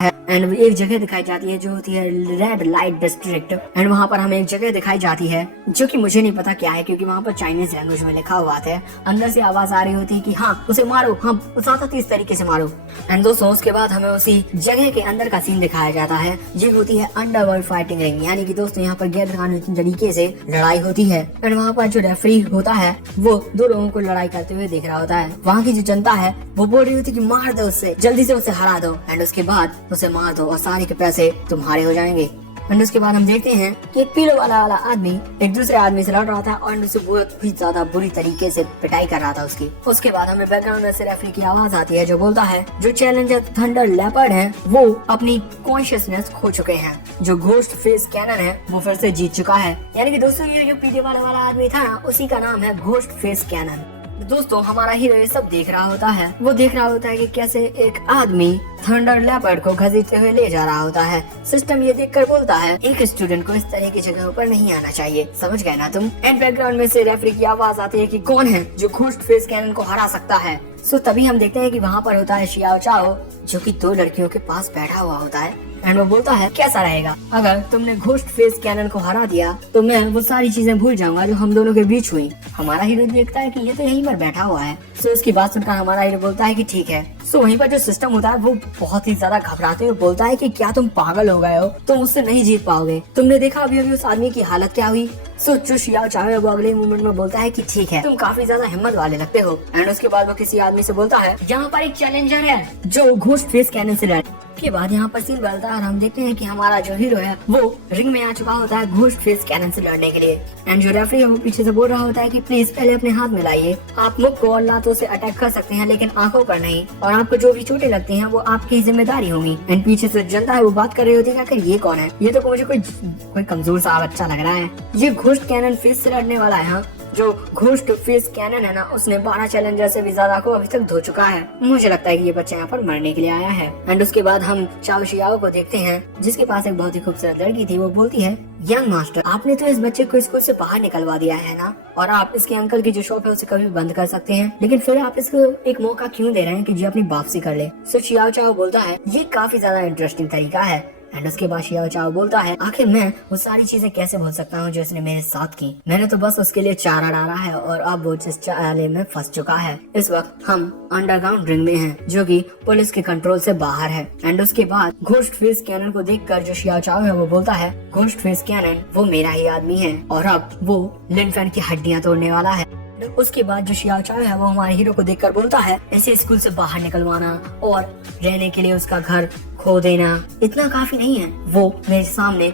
And एक जगह दिखाई जाती है जो होती है रेड लाइट डिस्ट्रिक्ट। एंड वहाँ पर हमें एक जगह दिखाई जाती है जो कि मुझे नहीं पता क्या है, क्योंकि वहाँ पर चाइनीज लैंग्वेज में लिखा हुआ था। अंदर से आवाज आ रही होती है कि हाँ उसे मारो, हाँ ज्यादा तेज तरीके से मारो। एंड दोस्तों उसके बाद हमें उसी जगह के अंदर का सीन दिखाया जाता है। ये होती है अंडरवर्ल्ड फाइटिंग रिंग, यानी कि दोस्तों यहाँ पर गैर कानूनी तरीके से लड़ाई होती है। एंड वहाँ पर जो रेफरी होता है वो दो लोगों को लड़ाई करते हुए देख रहा होता है। वहाँ की जो जनता है वो बोल रही होती है कि मार दो उससे, जल्दी से उसे हरा दो एंड उसके बाद उसे मार दो और सारे के पैसे तुम्हारे हो जाएंगे। एंड उसके बाद हम देखते हैं कि एक पीले वाला आदमी एक दूसरे आदमी से लड़ रहा था और उसे बहुत ही ज्यादा बुरी तरीके से पिटाई कर रहा था उसकी। उसके बाद हमें बैकग्राउंड में से रेफरी की आवाज आती है जो बोलता है जो चैलेंजर थंडर लेपर्ड है वो अपनी कॉन्शियसनेस खो चुके हैं, जो घोस्ट फेस कैनन है वो फिर से जीत चुका है। यानी कि दोस्तों ये जो पीले वाला आदमी था ना उसी का नाम है घोस्ट फेस कैनन। दोस्तों हमारा हीरो ये सब देख रहा होता है, वो देख रहा होता है कि कैसे एक आदमी थंडर लेपर्ड को घसीटते हुए ले जा रहा होता है। सिस्टम ये देखकर बोलता है एक स्टूडेंट को इस तरह की जगहों पर नहीं आना चाहिए, समझ गए ना तुम। एंड बैकग्राउंड में से रेफरी की आवाज आती है कि कौन है जो घोस्ट फेस कैनन को हरा सकता है। सो तभी हम देखते हैं कि वहाँ पर होता है शियाओ चाओ जो कि दो लड़कियों के पास बैठा हुआ होता है। एंड वो बोलता है कैसा रहेगा अगर तुमने घोस्ट फेस कैनन को हरा दिया तो मैं वो सारी चीजें भूल जाऊंगा जो हम दोनों के बीच हुई। हमारा हीरो देखता है कि ये तो यहीं पर बैठा हुआ है। सो इसकी बात सुनकर हमारा हीरो बोलता है कि ठीक है। सो वहीं पर जो सिस्टम होता है वो बहुत ही ज्यादा घबराते हुए बोलता है कि क्या तुम पागल हो गए हो, तुम उससे नहीं जीत पाओगे। तुमने देखा अभी अभी उस आदमी की हालत क्या हुई। सो जो शियाओ चाओ है वो अगले मोमेंट में बोलता है कि ठीक है तुम काफी ज्यादा हिम्मत वाले लगते हो। एंड उसके बाद वो किसी आदमी से बोलता है यहाँ पर एक चैलेंजर है जो घोस्ट फेस कैनन से लड़े। के बाद यहाँ पर सीन बदलता है और हम देखते हैं कि हमारा जो हीरो है वो रिंग में आ चुका होता है घोस्ट फेस कैनन से लड़ने के लिए। एंड जो रेफरी है वो पीछे से बोल रहा होता है कि प्लीज पहले अपने हाथ में लाइए, आप मुख को और लातों से अटैक कर सकते हैं लेकिन आंखों पर नहीं, और आपको जो भी चोटें लगती हैं वो आपकी जिम्मेदारी होगी। एंड पीछे से जनता है वो बात कर रही होती है कि ये कौन है, ये तो मुझे कोई कमजोर सा बच्चा लग रहा है, ये घोस्ट कैनन फेस से लड़ने वाला है। जो घोस्ट फेस कैनन है ना उसने 12 चैलेंजर से भी ज्यादा को अभी तक धो चुका है। मुझे लगता है कि ये बच्चा यहाँ पर मरने के लिए आया है। एंड उसके बाद हम चाओ शियाओ को देखते हैं जिसके पास एक बहुत ही खूबसूरत लड़की थी। वो बोलती है यंग मास्टर आपने तो इस बच्चे को स्कूल से बाहर निकलवा दिया है ना, और आप इसके अंकल की जो शॉप है उसे कभी बंद कर सकते हैं, लेकिन फिर आप इसको एक मौका क्यों दे रहे हैं कि जो अपनी वापसी कर ले। सो शियाओ चाओ बोलता है ये काफी ज्यादा इंटरेस्टिंग तरीका है। एंड उसके बाद शियाओ चाओ बोलता है आखिर मैं वो सारी चीजें कैसे भूल सकता हूँ जो इसने मेरे साथ की, मैंने तो बस उसके लिए चारा डाला है और अब वो जिस चाले में फंस चुका है। इस वक्त हम अंडरग्राउंड रिंग में हैं जो कि पुलिस के कंट्रोल से बाहर है। एंड उसके बाद घोस्ट फेस कैनन को देखकर जो शियाओ चाओ है वो बोलता है घोस्ट फेस कैनन वो मेरा ही आदमी है और अब वो लिन फैन की हड्डियां तोड़ने वाला है। उसके बाद जो शियाओ चाओ है वो हमारे हीरो को देखकर बोलता है ऐसे स्कूल से बाहर निकलवाना और रहने के लिए उसका घर खो देना इतना काफी नहीं है। वो मेरे सामने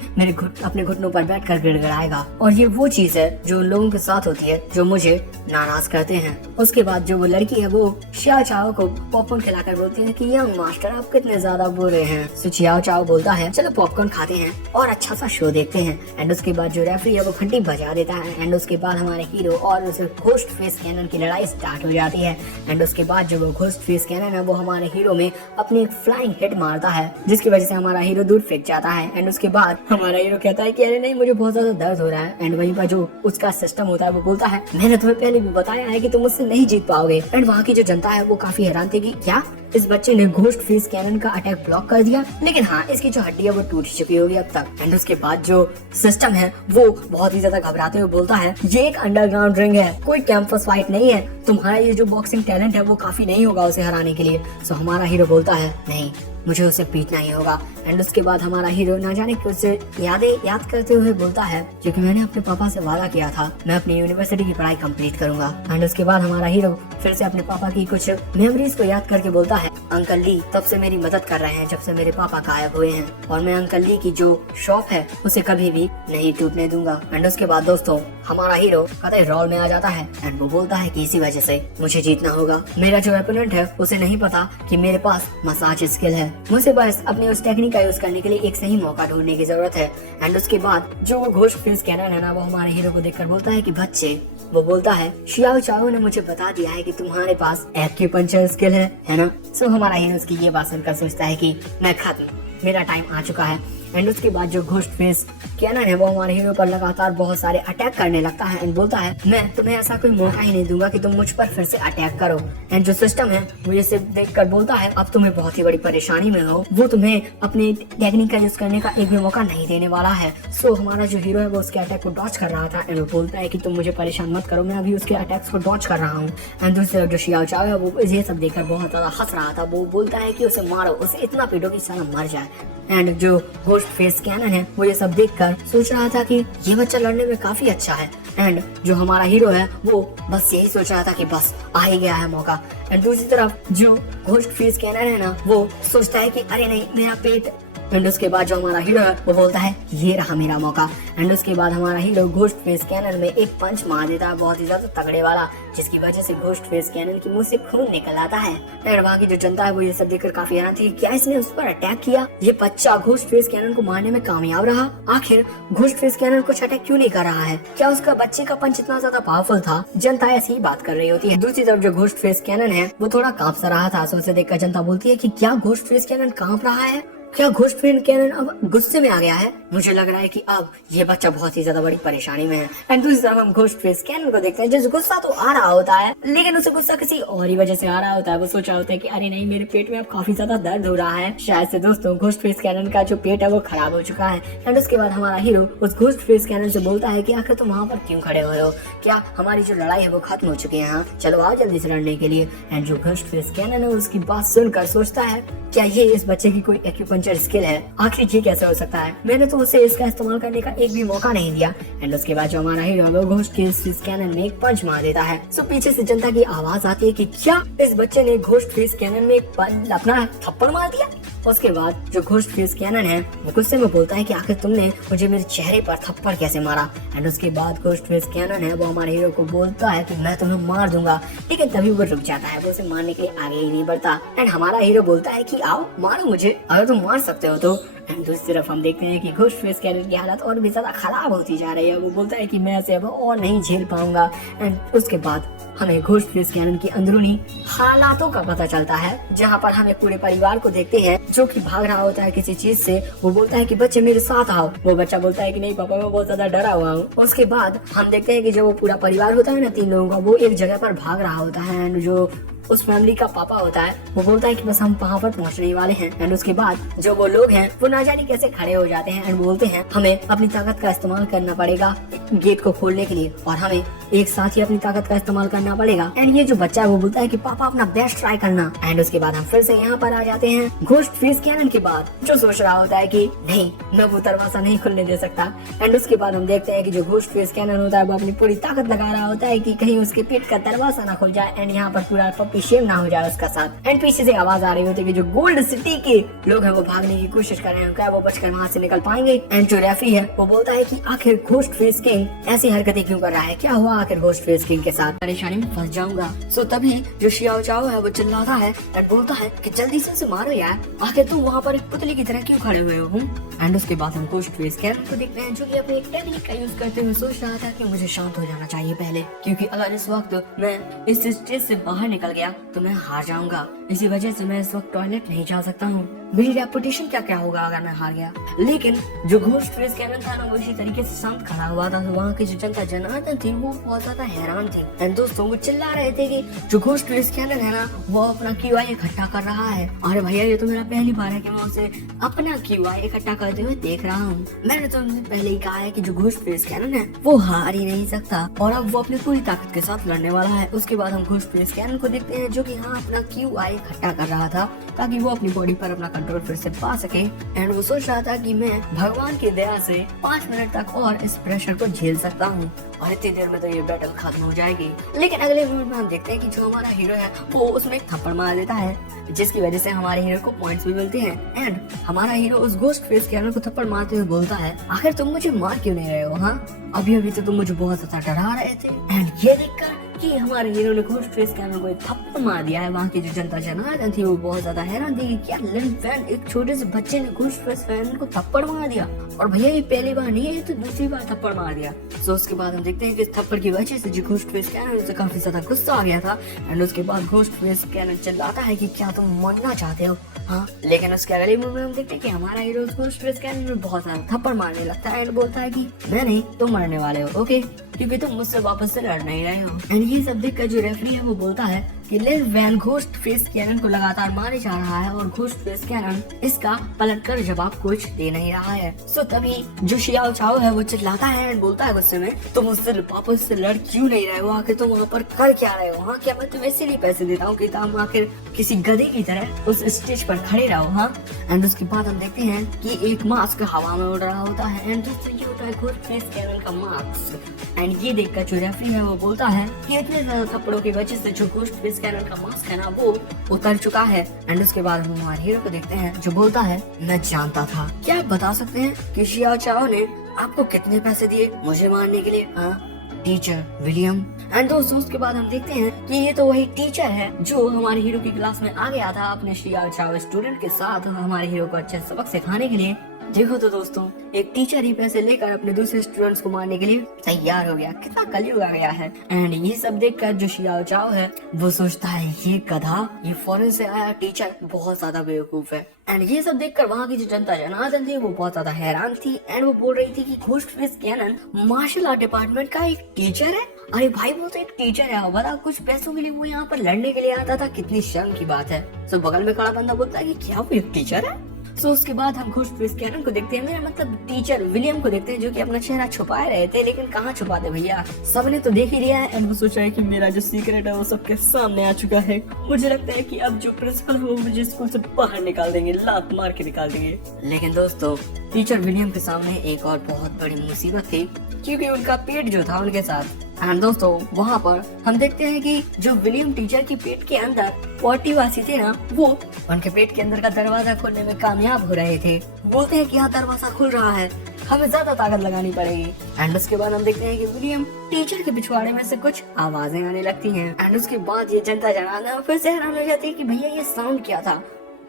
अपने घुटनों पर बैठकर गिड़गिड़ाएगा और ये वो चीज है जो उन लोगों के साथ होती है जो मुझे नाराज करते हैं। उसके बाद जो वो लड़की है वो शियाओ चाओ को पॉपकॉर्न खिलाकर बोलती है कि यंग मास्टर आप कितने ज्यादा बुरे हैं। सो शियाओ चाओ बोलता है चलो पॉपकॉर्न खाते हैं और अच्छा सा शो देखते हैं। एंड उसके बाद जो रेफरी है वो घंटी बजा देता है। एंड उसके बाद हमारे हीरो और उस घोस्ट फेस कैनन की लड़ाई स्टार्ट हो जाती है। एंड उसके बाद जो वो घोस्ट फेस कैनन है वो हमारे हीरो में अपनी एक फ्लाइंग हिट मारता है जिसकी वजह से हमारा हीरो दूर फेंक जाता है। एंड उसके बाद हमारा हीरो कहता है कि अरे नहीं मुझे बहुत ज्यादा दर्द हो रहा है। एंड वहीं पर जो उसका सिस्टम होता है वो बोलता है मैंने तुम्हें पहले भी बताया है कि तुम मुझसे नहीं जीत पाओगे। एंड वहाँ की जो जनता है वो काफी हैरान थी कि क्या इस बच्चे ने घोस्ट फेस कैनन का अटैक ब्लॉक कर दिया, लेकिन हाँ इसकी जो हड्डी है वो टूट चुकी होगी अब तक। एंड उसके बाद जो सिस्टम है वो बहुत ही ज्यादा घबराते हुए बोलता है ये एक अंडरग्राउंड रिंग है, कोई कैंपस फाइट नहीं है, तुम्हारा ये जो बॉक्सिंग टैलेंट है वो काफी नहीं होगा उसे हराने के लिए। सो हमारा हीरो बोलता है नहीं मुझे उसे पीटना ही होगा। एंड उसके बाद हमारा हीरो ना जाने कि उसे याद करते हुए बोलता है क्योंकि मैंने अपने पापा से वादा किया था मैं अपनी यूनिवर्सिटी की पढ़ाई कंप्लीट करूंगा। एंड उसके बाद हमारा हीरो फिर से अपने पापा की कुछ मेमोरीज को याद करके बोलता है अंकल ली तब से मेरी मदद कर रहे हैं जब से मेरे पापा गायब हुए हैं, और मैं अंकल ली की जो शॉप है उसे कभी भी नहीं टूटने दूंगा। एंड उसके बाद दोस्तों हमारा हीरो कतई रोल में आ जाता है। एंड वो बोलता है कि इसी वजह से मुझे जीतना होगा, मेरा जो ओपोनेंट है उसे नहीं पता कि मेरे पास मसाज स्किल है, मुझे बस अपनी उस टेक्निक का यूज करने के लिए एक सही मौका ढूंढने की जरूरत है। एंड उसके बाद जो वो घोस्ट फेस कैनन है ना वो हमारे हीरो को देखकर बोलता है कि बच्चे, वो बोलता है शियाओ चाओ ने मुझे बता दिया है कि तुम्हारे पास एक्यूपंक्चर स्किल है ना। सो हमारा हीरो उसकी ये बात सुनकर सोचता है कि मैं खत्म, मेरा टाइम आ चुका है। एंड उसके बाद जो घोस्ट फेस कैनन है वो हमारे हीरो पर लगातार बहुत सारे अटैक करने लगता है एंड बोलता है मैं तुम्हें ऐसा कोई मौका ही नहीं दूंगा कि तुम मुझ पर फिर से अटैक करो। एंड जो सिस्टम है वो ये सिर्फ देखकर बोलता है अब तुम्हें बहुत ही बड़ी परेशानी में हो, वो तुम्हें अपनी टेक्निक का यूज करने का एक भी मौका नहीं देने वाला है। सो हमारा जो हीरो है वो उसके अटैक को डॉच कर रहा था एंड वो बोलता है कि तुम मुझे परेशान मत करो, मैं अभी उसके अटैक्स को डॉच कर रहा हूँ। एंड दूसरी तरफ जो शियाओ चाओ है वो ये सब देखकर बहुत ज्यादा हंस रहा था। वो बोलता है कि उसे मारो, उसे इतना पीटो कि साला मर जाए। एंड जो घोस्ट फेस कैनन है वो ये सब देखकर सोच रहा था कि ये बच्चा लड़ने में काफी अच्छा है। एंड जो हमारा हीरो है वो बस यही सोच रहा था कि बस आ ही गया है मौका। एंड दूसरी तरफ जो घोस्ट फेस कैनन है ना वो सोचता है कि अरे नहीं मेरा पेट। एंड उसके बाद जो हमारा हीरो है वो बोलता है ये रहा मेरा मौका। एंड उसके बाद हमारा हीरो घोस्ट फेस कैनन में एक पंच मार देता है बहुत ही ज्यादा तगड़े वाला, जिसकी वजह से घोस्ट फेस कैनन की मुंह से खून निकल आता है। एंड वहाँ की जो जनता है वो ये सब देखकर काफी हैरान थी, क्या इसने उस पर अटैक किया, ये बच्चा घोस्ट फेस कैनन को मारने में कामयाब रहा। आखिर घोस्ट फेस कैनन कुछ अटैक क्यों नहीं कर रहा है, क्या उसका बच्चे का पंच इतना ज्यादा पावरफुल था। जनता ऐसी ही बात कर रही होती है। दूसरी तरफ जो घोस्ट फेस कैनन है वो थोड़ा कांप सा रहा था। उसे देखकर जनता बोलती है कि क्या घोस्ट फेस कैनन कांप रहा है, क्या घोस्ट फेस कैनन अब गुस्से में आ गया है। मुझे लग रहा है कि अब ये बच्चा बहुत ही ज्यादा बड़ी परेशानी में है। एंड दूसरी तरफ हम घोस्ट फेस कैनन को देखते हैं जिस गुस्सा तो आ रहा होता है लेकिन उसे गुस्सा किसी और ही वजह से आ रहा होता है। वो सोच रहा होता है कि अरे नहीं मेरे पेट में अब काफी ज्यादा दर्द हो रहा है, शायद से दोस्तों घोस्ट फेस कैनन का जो पेट है वो खराब हो चुका है। एंड उसके बाद हमारा हीरो उस घोस्ट फेस कैनन से बोलता है कि आखिर तुम वहाँ पर क्यों खड़े हो रहे हो, क्या हमारी जो लड़ाई है वो खत्म हो चुकी है, हाँ चलो आओ जल्दी से लड़ने के लिए। एंड जो घोस्ट फेस कैनन है उसकी बात सुनकर सोचता है क्या ये इस बच्चे की कोई एक्यूपंक्चर स्किल है, आखिर ये कैसे हो सकता है, मैंने तो उसे इसका इस्तेमाल करने का एक भी मौका नहीं दिया। एंड उसके बाद जो हमारा हीरो वो घोस्ट फेस कैनन में एक पंच मार देता है। सो पीछे से जनता की आवाज आती है कि क्या इस बच्चे ने घोस्ट फेस कैनन में एक अपना थप्पड़ मार दिया। उसके बाद जो घोस्ट फेस कैनन है वो गुस्से में बोलता है कि आखिर तुमने मुझे मेरे चेहरे पर थप्पड़ कैसे मारा। एंड उसके बाद घोस्ट फेस कैनन है वो हमारे हीरो को बोलता है कि मैं तुम्हें मार दूंगा, लेकिन तभी वो रुक जाता है, वो उसे मारने के लिए आगे ही नहीं बढ़ता। एंड हमारा हीरो बोलता है कि आओ मारो मुझे, अगर तुम मार सकते हो तो। एंड दूसरी तरफ हम देखते हैं कि घोस्ट फेस कैनन की हालत और भी ज्यादा खराब होती जा रही है। वो बोलता है कि मैं इसे अब और नहीं झेल पाऊंगा। एंड उसके बाद हमें घोस्ट फेस कैनन की अंदरूनी हालातों का पता चलता है, जहाँ पर हमें पूरे परिवार को देखते हैं जो कि भाग रहा होता है किसी चीज से। वो बोलता है कि बच्चे मेरे साथ आओ। वो बच्चा बोलता है कि नहीं पापा मैं बहुत ज्यादा डरा हुआ हूँ। उसके बाद हम देखते हैं कि जो वो पूरा परिवार होता है ना 3 लोगों का, वो एक जगह पर भाग रहा होता है। एंड जो उस फैमिली का पापा होता है वो बोलता है कि बस हम वहाँ पर पहुँचने वाले हैं। एंड उसके बाद जो वो लोग हैं वो ना जाने कैसे खड़े हो जाते हैं एंड बोलते हैं हमें अपनी ताकत का इस्तेमाल करना पड़ेगा गेट को खोलने के लिए और हमें एक साथ ही अपनी ताकत का इस्तेमाल करना पड़ेगा। एंड ये जो बच्चा है वो बोलता है कि पापा अपना बेस्ट ट्राई करना। एंड उसके बाद हम फिर से यहाँ पर आ जाते हैं घोस्ट फेस कैनन के बाद, जो सोच रहा होता है कि नहीं मैं वो दरवाजा नहीं खुलने दे सकता। एंड उसके बाद हम देखते हैं कि जो घोस्ट फेस कैनन होता है वो अपनी पूरी ताकत लगा रहा होता है कि कहीं उसके पेट का दरवाजा ना खुल जाए एंड यहाँ पर पूरा पप्पी शेम ना हो जाए उसका साथ। एंड पीछे से आवाज आ रही होती है कि जो गोल्ड सिटी के लोग हैं वो भागने की कोशिश कर रहे हैं, क्या वो बचकर वहाँ से निकल पाएंगे। एंड जो रेफरी है वो बोलता है कि आखिर घोस्ट फेस किंग ऐसी हरकतें क्यों कर रहा है, क्या हुआ आखिर घोस्ट फेस किंग के साथ, परेशानी में फंस जाऊंगा। सो तभी जो शियाओ चाओ है वो चिल्लाता है एंड बोलता है कि जल्दी से उसे मारो यार, आखिर तुम वहाँ पर एक पुतले की तरह क्यों खड़े हुए हो। एंड उसके बाद हम घोस्ट फेस कैनन को देखते हैं जो कि अपनी एक टेक्निक का यूज करते हुए सोच रहा था कि मुझे शांत हो जाना चाहिए पहले, क्योंकि अगर इस वक्त मैं इस स्टेज से बाहर निकल गया तो मैं हार जाऊंगा। इसी वजह से मैं इस वक्त टॉयलेट नहीं जा सकता हूँ, मेरी रेपुटेशन क्या होगा अगर मैं हार गया। लेकिन जो घोस्ट फेस कैनन था ना वो इसी तरीके से शांत खड़ा हुआ था। तो वहाँ की जो जनता जनार्दन थी वो बहुत ज्यादा हैरान थी। एंड दोस्तों वो चिल्ला रहे थे कि जो घोस्ट फेस कैनन है ना वो अपना QI इकट्ठा कर रहा है। अरे भैया ये तो मेरा पहली बार है कि मैं उसे अपना QI इकट्ठा करते हुए देख रहा हूँ। मैंने तो पहले ही कहा है कि जो घोस्ट फेस कैनन है वो हार ही नहीं सकता और अब वो अपनी पूरी ताकत के साथ लड़ने वाला है। उसके बाद हम घोस्ट फेस कैनन को देखते हैं जो कि हाँ अपना QI इकट्ठा कर रहा था ताकि वो अपनी बॉडी पर अपना कंट्रोल फिर से पा सके। एंड वो सोच रहा था कि मैं भगवान की दया से 5 मिनट तक और इस प्रेशर को झेल सकता हूँ और इतनी देर में तो ये बैटल खत्म हो जाएगी। लेकिन अगले मोमेंट में हम देखते हैं कि जो हमारा हीरो है वो उसमें एक थप्पड़ मार देता है जिसकी वजह से हमारे हीरो को पॉइंट्स भी मिलते हैं। एंड हमारा हीरो उस घोस्ट फेस कैनन को थप्पड़ मारते हुए बोलता है आखिर तुम मुझे मार क्यों नहीं रहे हो, हाँ अभी तो तुम मुझे बहुत ज्यादा डरा रहे थे। एंड ये देखकर कि हमारे हीरो ने घोस्ट फेस कैनन को एक थप्पड़ मार दिया है, वहाँ की जो जनता जनार्दन थी वो बहुत ज्यादा हैरान थी कि क्या लिन फैन एक छोटे से बच्चे ने घोस्ट फेस कैनन को थप्पड़ मार दिया। और भैया ये पहली बार नहीं है तो दूसरी बार थप्पड़ मार दिया। सो उसके बाद हम देखते हैं कि इस थप्पड़ की वजह से जो घोस्ट फेस कैनन उसे काफी ज्यादा गुस्सा आ गया था। एंड उसके बाद घोस्ट फेस कैनन चिल्लाता है कि क्या तुम मरना चाहते हो, हाँ, लेकिन उसके अगले मूवी में हम देखते हैं कि हमारा हीरो उसको स्ट्रेस कैनन में बहुत सारा थप्पड़ मारने लगता है एंड बोलता है कि मैं नहीं, तुम मरने वाले हो, ओके, क्योंकि तुम मुझसे वापस से लड़ नहीं रहे हो। एंड ये सब देखकर जो रेफरी है वो बोलता है कि लिन वैन घोस्ट फेस कैनन को लगातार मारे जा रहा है और घोस्ट फेस कैनन इसका पलटकर जवाब कुछ दे नहीं रहा है। सो तभी जो शियाओ चाओ है वो चिल्लाता है एंड बोलता है गुस्से में, तुम मुझसे वापस से लड़ क्यों नहीं रहे हो, आखिर तुम वहाँ पर कर क्या रहे हो? हाँ, क्या मैं तुम्हें इसीलिए पैसे देता हूँ कि तुम आखिर किसी गधे की तरह उस स्टेज पर खड़े रहो? हाँ। एंड उसके बाद हम देखते हैं कि एक मास्क हवा में उड़ रहा होता है एंड दोस्तों ये होता है घोस्ट फेस कैनन का मास्क। एंड ये देखकर जो रेफरी है वो बोलता है कि इतने ज्यादा थप्पड़ों की वजह से जो घोस्ट फेस कैनन का मास्क है ना वो उतर चुका है। एंड उसके बाद हम हमारे हीरो को देखते हैं जो बोलता है, मैं जानता था। क्या आप बता सकते हैं कि शियाओ चाओ ने आपको कितने पैसे दिए मुझे मारने के लिए? हाँ, टीचर विलियम। एंड दोस्तों उसके बाद हम देखते हैं कि ये तो वही टीचर है जो हमारे हीरो की क्लास में आ गया था अपने शियाओ चाओ स्टूडेंट के साथ हमारे हीरो को अच्छे सबक सिखाने के लिए। देखो तो दोस्तों, एक टीचर ही पैसे लेकर अपने दूसरे स्टूडेंट्स को मारने के लिए तैयार हो गया, कितना कलयुग आ गया है। एंड ये सब देखकर जो शियाओ चाओ है वो सोचता है ये गधा, ये फॉरेन से आया टीचर बहुत ज्यादा बेवकूफ है। एंड ये सब देखकर वहाँ की जो जनता जनार्दन थी वो बहुत ज्यादा हैरान थी एंड वो बोल रही थी कि ghost face cannon martial art department का एक टीचर है। अरे भाई वो तो एक टीचर है, बता कुछ पैसों के लिए वो यहाँ पर लड़ने के लिए आता था, कितनी शर्म की बात है। तो बगल में खड़ा बंदा बोलता है कि क्या वो एक टीचर है? सो उसके बाद हम घोस्ट फेस कैनन को देखते हैं, मेरा मतलब टीचर विलियम को देखते हैं जो कि अपना चेहरा छुपाए रहे थे, लेकिन कहाँ छुपाते भैया, सबने तो देख ही लिया है। एंड वो सोच रहा है कि मेरा जो सीक्रेट है वो सबके सामने आ चुका है। मुझे लगता है कि अब जो प्रिंसिपल है वो मुझे स्कूल से बाहर निकाल देंगे, लात मार के निकाल देंगे। लेकिन दोस्तों टीचर विलियम के सामने एक और बहुत बड़ी मुसीबत थी, क्योंकि उनका पेट जो था उनके साथ। एंड दोस्तों वहाँ पर हम देखते हैं कि जो विलियम टीचर की पेट के अंदर 40 वासी थे ना, वो उनके पेट के अंदर का दरवाजा खोलने में कामयाब हो रहे थे। बोलते हैं कि यहाँ दरवाजा खुल रहा है, हमें ज्यादा ताकत लगानी पड़ेगी। एंड उसके बाद हम देखते हैं कि विलियम टीचर के पिछवाड़े में से कुछ आवाजें आने लगती हैं। एंड उसके बाद ये जनता जनार्दन फिर से हैरान हो जाती है कि भैया ये साउंड क्या था।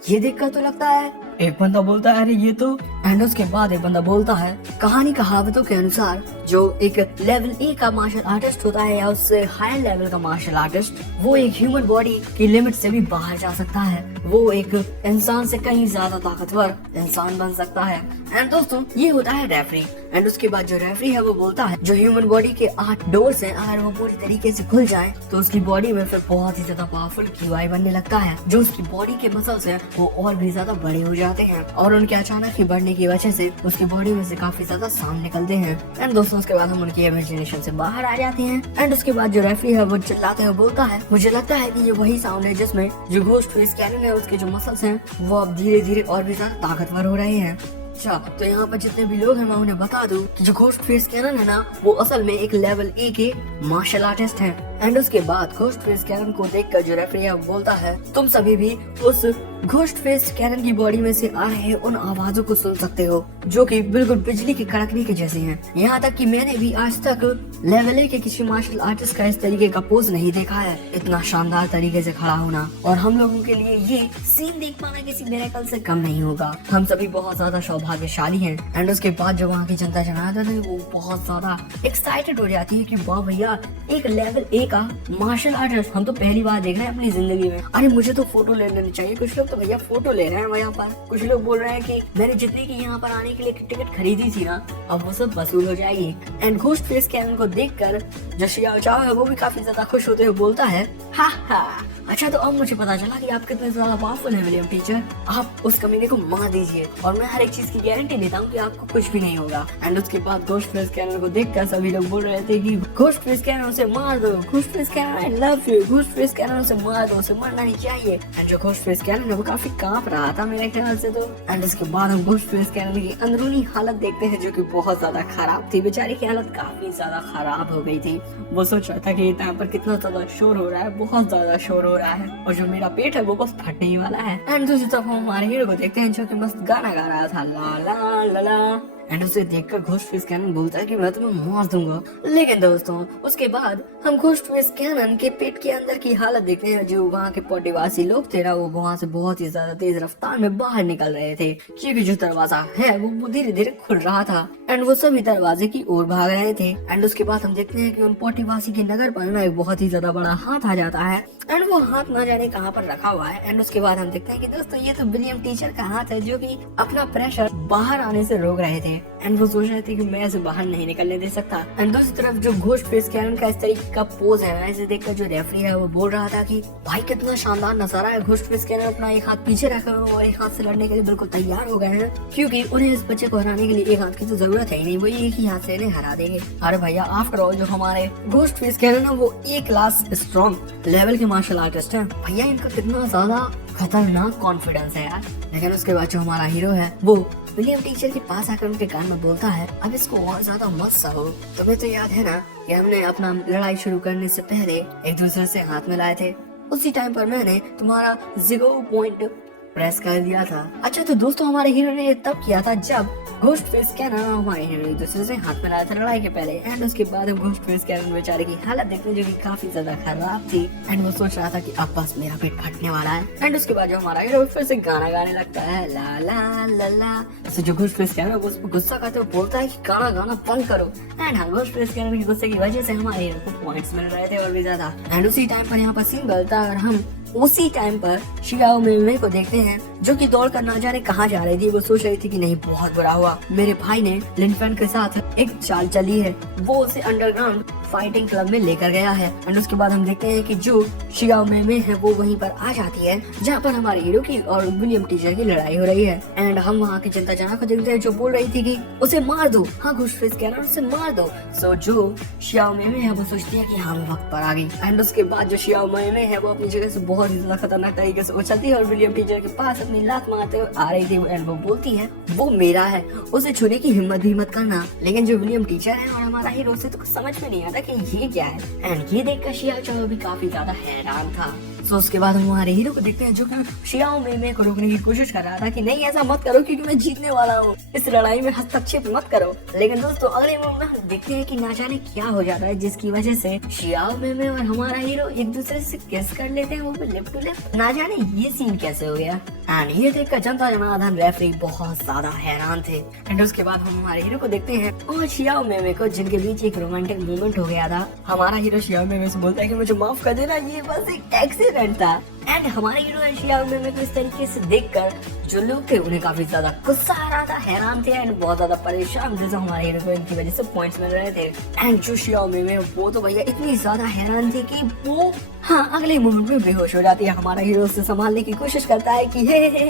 ये देखकर तो लगता है, एक बंदा बोलता है अरे ये तो। एंड उसके बाद एक बंदा बोलता है, कहानी कहावतों के अनुसार जो एक लेवल ए का मार्शल आर्टिस्ट होता है या उससे हायर लेवल का मार्शल आर्टिस्ट, वो एक ह्यूमन बॉडी की लिमिट से भी बाहर जा सकता है, वो एक इंसान से कहीं ज्यादा ताकतवर इंसान बन सकता है। एंड दोस्तों ये होता है रेफरी। एंड उसके बाद जो रेफरी है वो बोलता है जो ह्यूमन बॉडी के 8 डोर्स हैं, अगर वो पूरी तरीके से खुल जाए तो उसकी बॉडी में फिर बहुत ही ज्यादा पावरफुल क्यूआई बनने लगता है, जो उसकी बॉडी के मसल्स हैं वो और भी ज्यादा बड़े हो जाते हैं और उनके अचानक ही बढ़ने की वजह से उसकी बॉडी में से काफी ज्यादा सांप निकलते हैं। एंड दोस्तों उसके बाद हम उनकी इमेजिनेशन से बाहर आ जाते हैं। एंड उसके बाद जो रेफरी है वो चिल्लाते हुए बोलता है, मुझे लगता है कि ये वही साउंड है जिसमें जो घोस्ट फेस कैनन है उसके जो मसल्स हैं वो अब धीरे धीरे और भी ज्यादा ताकतवर हो रहे हैं। अच्छा, तो यहाँ पर जितने भी लोग हैं मैं उन्हें बता दूं कि जो घोस्ट फेस कैनन है ना वो असल में एक लेवल ए के मार्शल आर्टिस्ट हैं। एंड उसके बाद घोस्ट फेस कैनन को देखकर जो रेफरी बोलता है, तुम सभी भी उस घोस्ट फेस कैनन की बॉडी में से आ रहे उन आवाजों को सुन सकते हो जो कि बिल्कुल बिजली के कड़कने के जैसे हैं। यहाँ तक कि मैंने भी आज तक लेवल ए के किसी मार्शल आर्टिस्ट का इस तरीके का पोज नहीं देखा है, इतना शानदार तरीके से खड़ा होना। और हम लोगों के लिए ये सीन देख पाना किसी मिरेकल से कम नहीं होगा, हम सभी बहुत ज्यादा सौभाग्यशाली हैं। एंड उसके बाद जो वहाँ की जनता जनार्दन है वो बहुत ज्यादा एक्साइटेड हो जाती है कि वाह भैया एक लेवल ए का मार्शल आर्टिस्ट हम तो पहली बार देख रहे हैं अपनी जिंदगी में, अरे मुझे तो फोटो ले लेनी चाहिए। कुछ लोग तो भैया फोटो ले रहे हैं यहाँ पर, कुछ लोग बोल रहे हैं कि मैंने जितने की यहाँ पर आने के लिए टिकट खरीदी थी ना अब वो सब वसूल हो जाएगी। एंड घोस्ट फेस कैनन को देखकर जो शियाओ चाओ है वो भी काफी ज्यादा खुश होते हुए बोलता है, हा हा अच्छा तो अब मुझे पता चला कि आप कितने ज्यादा पावरफुल हैं विलियम टीचर, आप उस कमीने को मार दीजिए और मैं हर एक चीज की गारंटी देता हूँ कि आपको कुछ भी नहीं होगा। एंड उसके बाद घोस्ट फेस कैनन को देखकर सभी लोग बोल रहे थे कि घोस्ट फेस कैनन से मार दो, ghost face cannon I love you, ghost face cannon से मार दो, उसे मरना नहीं चाहिए। एंड जो घोस्ट फेस कैनन है वो काफी कांप रहा था मेरे ख्याल से तो। एंड उसके बाद हम घोस्ट फेस कैनन की अंदरूनी हालत देखते हैं जो कि बहुत ज्यादा खराब थी, बेचारी की हालत काफी ज्यादा खराब हो गई थी। वो सोच रहा था कि यहाँ पर कितना ज्यादा शोर हो रहा है, बहुत ज्यादा शोर हो रहा है और जो मेरा पेट है वो बस फटने ही वाला है। एंड दूसरी तरफ हम हमारे हीरो को देखते हैं जो कि मस्त गाना गा रहा था, ला ला ला ला एंड उसे देखकर घोस्टफेस कैनन बोलता है कि मैं तुम्हें मार दूंगा। लेकिन दोस्तों उसके बाद हम घोस्टफेस कैनन के पेट के अंदर की हालत देखते हैं। जो वहाँ के पट्टीवासी लोग थे ना, वो वहाँ से बहुत ही ज्यादा तेज रफ्तार में बाहर निकल रहे थे, क्योंकि जो दरवाजा है वो धीरे धीरे खुल रहा था एंड वो सभी दरवाजे की ओर भाग रहे थे। एंड उसके बाद हम देखते हैं कि उन पट्टीवासी के नगर पर ना एक बहुत ही ज्यादा बड़ा हाथ आ जाता है एंड वो हाथ ना जाने कहाँ पर रखा हुआ है। एंड उसके बाद हम देखते हैं कि दोस्तों ये तो विलियम टीचर का हाथ है, जो कि अपना प्रेशर बाहर आने से रोक रहे थे एंड वो सोच रहे थे कि मैं इसे बाहर नहीं निकलने दे सकता। एंड दूसरी तरफ जो घोस्टफेस कैनन का इस तरीके का पोज है ना, इसे देखकर जो रेफरी है वो बोल रहा था कि भाई कितना शानदार नजारा है। घोस्टफेस कैनन अपना एक हाथ पीछे रखा और एक हाथ से लड़ने के लिए बिल्कुल तैयार हो गए हैं, क्योंकि उन्हें इस बच्चे को हराने के लिए एक हाथ की तो जरूरत है ही नहीं, वो एक ही हाथ से इन्हें हरा देंगे। अरे भैया आफ्टर ऑल जो हमारे घोस्टफेस कैनन है वो एक क्लास स्ट्रॉन्ग लेवल के मार्शल आर्टिस्ट है। भैया इनका कितना ज्यादा खतरनाक कॉन्फिडेंस है यार। लेकिन उसके बाद जो हमारा हीरो है वो विलियम टीचर के पास आकर उनके कान में बोलता है, अब इसको और ज्यादा मत सहो। तुम्हें तो याद है ना कि हमने अपना लड़ाई शुरू करने से पहले एक दूसरे से हाथ मिलाए थे, उसी टाइम पर मैंने तुम्हारा जिगो पॉइंट प्रेस कर दिया था। अच्छा तो दोस्तों हमारे हीरो ने तब किया था जब घोस्टफेस कैनन हमारे हीरो एक दूसरे से हाथ मिलाया था लड़ाई के पहले। एंड उसके बाद हम घोस्टफेस कैनन बेचारे की हालत देखते हैं, जो कि काफी ज्यादा खराब थी एंड वो सोच रहा था कि अब बस मेरा पेट फटने वाला है। एंड उसके बाद जो हमारा हीरो फिर से गाना गाने लगता है, ला ला ला ला। तो जो घोस्टफेस कैनन है वो उसको गुस्सा करते हुए बोलता है कि गाना गाना बंद करो। एंड हाँ घोस्टफेस कैनन के गुस्से की वजह से हमारे हीरो को पॉइंट्स मिल रहे थे और भी ज्यादा। एंड उसी टाइम पर यहाँ पर सीन बदलता है और हम उसी टाइम पर शियाओ मेमे को देखते हैं, जो कि दौड़ कर ना जाने कहाँ जा रही थी। वो सोच रही थी कि नहीं बहुत बुरा हुआ, मेरे भाई ने लिन फैन के साथ एक चाल चली है, वो उसे अंडरग्राउंड फाइटिंग क्लब में लेकर गया है। एंड उसके बाद हम देखते हैं कि जो शियाओ मेमे है वो वहीं पर आ जाती है, जहाँ पर हमारे हीरो की और विलियम टीचर की लड़ाई हो रही है। एंड हम वहाँ की चिंता जना को देखते हैं, जो बोल रही थी कि उसे मार दो। हाँ घोस्टफेस कैनन उसे मार दो। सो जो शियाओ मेमे है वो सोचती है कि हाँ मैं वक्त पर आ गई। एंड उसके बाद जो शियाओ मेमे है वो अपनी जगह से बहुत ही ज्यादा खतरनाक तरीके से उछलती है और विलियम टीचर के पास अपनी लात मारते हुए आ रही थी। एंड वो बोलती है वो मेरा है, उसे छूने की हिम्मत भी मत करना। लेकिन जो विलियम टीचर है और हमारा हीरो से तो कुछ समझ में नहीं आता कि ये क्या है। एंड ये देखकर शियाओ चाओ भी काफी ज्यादा हैरान था। सो उसके बाद हम हमारे हीरो को देखते हैं, जो कि शियाओ मेमे को रोकने की कोशिश कर रहा था कि नहीं ऐसा मत करो क्योंकि मैं जीतने वाला हूँ, इस लड़ाई में हस्तक्षेप मत करो। लेकिन दोस्तों अगले मोमेंट में हम देखते हैं कि ना जाने क्या हो जाता है, जिसकी वजह से शियाओ मेमे और हमारा हीरो एक दूसरे से किस कर लेते हैं, वो भी लिप टू लिप। ना जाने ये सीन कैसे हो गया। एंड ये देखकर जनता जनार्दन रेफरी बहुत ज्यादा हैरान थे। एंड उसके बाद हम हमारे हीरो को देखते हैं और शियाओ मेमे को, जिनके बीच एक रोमांटिक मोमेंट हो गया था। हमारा हीरो शियाओ मेमे से बोलता है कि मुझे माफ कर देना, ये बस एक एक्सीडेंट था। एंड हमारे हीरो शियाओ मेमे को इस तरीके से देखकर जो लोग थे उन्हें काफी ज्यादा गुस्सा आ रहा था, हैरान थे एंड बहुत ज्यादा परेशान थे, जो हमारे हीरो को इनकी वजह से पॉइंट्स मिल रहे थे। एंड जो शियाओ मेमे वो तो भैया इतनी ज्यादा हैरान थी कि वो अगले मोमेंट में बेहोश हो जाती है। हमारा हीरो उससे संभालने की कोशिश करता है कि हे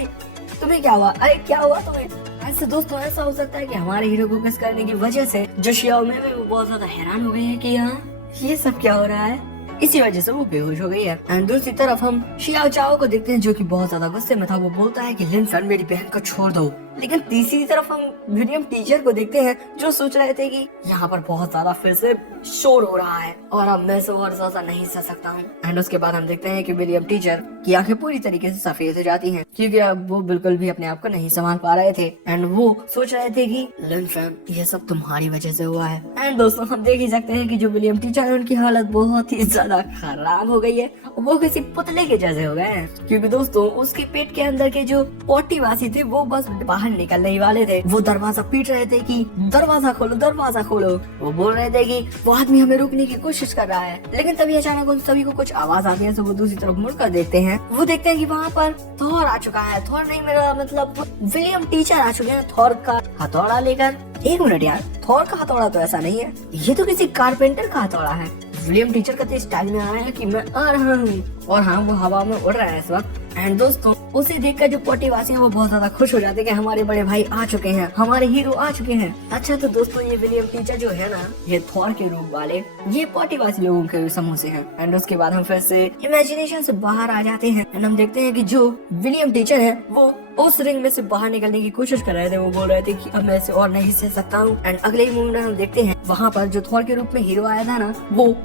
तुम्हें क्या हुआ, अरे क्या हुआ तुम्हें। ऐसे दोस्तों ऐसा हो सकता है कि हमारे हीरो को किस करने की वजह से जो शियाओ मेमे वो बहुत ज्यादा हैरान हो गई है कि ये सब क्या हो रहा है, इसी वजह से वो बेहोश हो गई है। एंड दूसरी तरफ हम शियाओ चाओ को देखते हैं, जो कि बहुत ज्यादा गुस्से में था। वो बोलता है कि लिन फैन मेरी बहन को छोड़ दो। लेकिन तीसरी तरफ हम विलियम टीचर को देखते हैं, जो सोच रहे थे कि यहाँ पर बहुत ज्यादा फिर से शोर हो रहा है और अब मैं और ज्यादा नहीं सह सकता हूँ। एंड उसके बाद हम देखते हैं कि विलियम टीचर की आंखें पूरी तरीके से सफेद हो जाती हैं, क्योंकि अब वो बिल्कुल भी अपने आप को नहीं संभाल पा रहे थे। एंड वो सोच रहे थे कि लिन फैन ये सब तुम्हारी वजह से हुआ है। एंड दोस्तों हम देख ही सकते हैं कि जो विलियम टीचर है उनकी हालत बहुत ही ज्यादा खराब हो गई है, वो किसी पुतले के जैसे हो गए हैं। क्योंकि दोस्तों उसके पेट के अंदर के जो पोटीवासी थे वो बस बाहर निकलने ही वाले थे। वो दरवाजा पीट रहे थे कि दरवाजा खोलो दरवाजा खोलो। वो बोल रहे थे कि वो आदमी हमें रोकने की कोशिश कर रहा है। लेकिन तभी अचानक उन सभी को कुछ आवाज आती है, तो वो दूसरी तरफ मुड़कर देखते हैं। वो देखते हैं कि वहाँ पर थॉर आ चुका है। थॉर नहीं, मेरा मतलब विलियम टीचर आ चुके हैं थॉर का हथौड़ा लेकर। एक मिनट यार, थॉर का हथौड़ा तो ऐसा नहीं है, ये तो किसी कारपेंटर का हथौड़ा है। विलियम टीचर का तो स्टाइल में आया है कि मैं आ रहा हूँ, और हाँ वो हवा में उड़ रहा है इस वक्त। एंड दोस्तों उसे देखकर जो पोटीवासी हैं वो बहुत ज्यादा खुश हो जाते हैं कि हमारे बड़े भाई आ चुके हैं, हमारे हीरो आ चुके हैं। अच्छा तो दोस्तों ये विलियम टीचर जो है ना, ये थॉर के रूप वाले ये पोटीवासी लोगों के समूह से हैं। एंड उसके बाद हम फिर से इमेजिनेशन से बाहर आ जाते हैं एंड हम देखते हैं कि जो विलियम टीचर है वो उस रिंग में से बाहर निकलने की कोशिश कर रहे थे। वो बोल रहे थे कि अब मैं इसे और नहीं सह सकता हूँ। एंड अगले ही मोमेंट में हम देखते हैं वहाँ पर जो थॉर के रूप में हीरो आया था ना, वो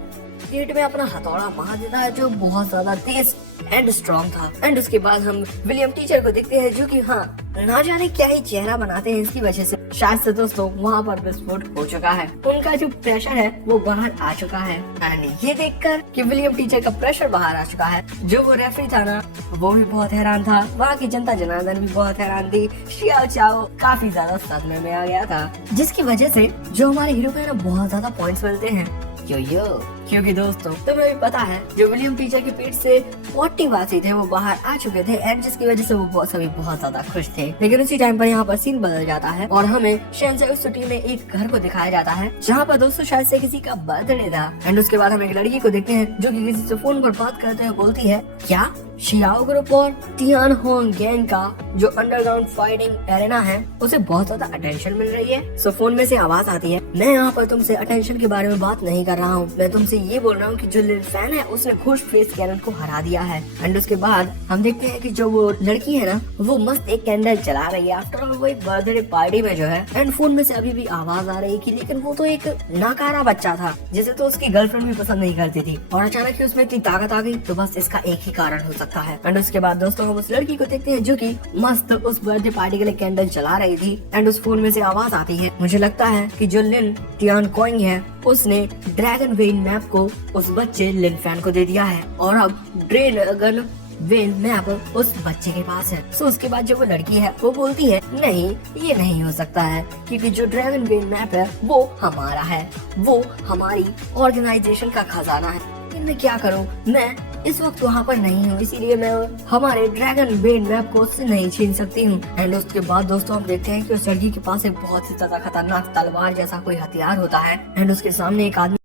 गेट में अपना हथौड़ा मार देता है जो बहुत ज्यादा तेज एंड स्ट्रॉन्ग था। एंड उसके बाद हम विलियम टीचर को देखते हैं जो कि हाँ ना जाने क्या ही चेहरा बनाते हैं इसकी वजह से शायद से दोस्तों वहाँ पर विस्फोट हो चुका है। उनका जो प्रेशर है वो बाहर आ चुका है। एंड ये देखकर कि विलियम टीचर का प्रेशर बाहर आ चुका है, जो वो रेफरी था ना वो भी बहुत हैरान था, वहाँ की जनता जनार्दन भी बहुत हैरान थी। शियाओ चाओ काफी ज्यादा सदमे में आ गया था, जिसकी वजह से जो हमारे हीरो को है ना बहुत ज्यादा पॉइंट्स मिलते हैं। क्योंकि दोस्तों तुम्हें भी पता है जो विलियम टीचर की पीठ से 40 वासी थे वो बाहर आ चुके थे एंड जिसकी वजह से वो सभी बहुत ज्यादा खुश थे। लेकिन उसी टाइम पर यहाँ पर सीन बदल जाता है और हमें शहंशाह सिटी में एक घर को दिखाया जाता है जहाँ पर दोस्तों शायद से किसी का बर्थडे था। एंड उसके बाद हम एक लड़की को देखते हैं जो कि किसी से फोन पर बात करते हुए बोलती है क्या शियाओ ग्रुप और तियान होंग गैंग का जो अंडरग्राउंड फाइटिंग एरेना है उसे बहुत ज्यादा अटेंशन मिल रही है। सो फोन में से आवाज आती है, मैं यहाँ पर तुमसे अटेंशन के बारे में बात नहीं कर रहा हूँ, मैं तुमसे ये बोल रहा हूँ कि जो लिन फैन है उसने खुश फेस कैनन को हरा दिया है। एंड उसके बाद हम देखते हैं कि जो वो लड़की है ना वो मस्त एक कैंडल जला रही है। आफ्टर ऑल वो एक बर्थडे पार्टी में जो है। एंड फोन में से अभी भी आवाज आ रही है लेकिन वो तो एक नाकारा बच्चा था जिसे तो उसकी गर्लफ्रेंड भी पसंद नहीं करती थी और अचानक ही उसमें इतनी ताकत आ गई, तो बस इसका एक ही कारण हो सकता है। एंड उसके बाद दोस्तों हम उस लड़की को देखते हैं जो कि मस्त उस बर्थडे पार्टी के लिए कैंडल जला रही थी। एंड उस फोन में से आवाज आती है, मुझे लगता है कि जो लिन टियान कोइंग है उसने ड्रैगन वेन मैप को उस बच्चे लिन फैन को दे दिया है और अब ड्रैगन वेन मैप उस बच्चे के पास है। सो उसके बाद जो वो लड़की है वो बोलती है नहीं ये नहीं हो सकता है क्योंकि जो ड्रैगन वेन मैप है वो हमारा है, वो हमारी ऑर्गेनाइजेशन का खजाना है। लेकिन मैं क्या करूं, मैं इस वक्त वहाँ पर नहीं हूँ इसीलिए मैं हमारे ड्रैगन वेन मैप को उससे नहीं छीन सकती हूँ। एंड उसके बाद दोस्तों हम देखते हैं कि उस लड़की के पास एक बहुत ही ज्यादा खतरनाक तलवार जैसा कोई हथियार होता है एंड उसके सामने एक आदमी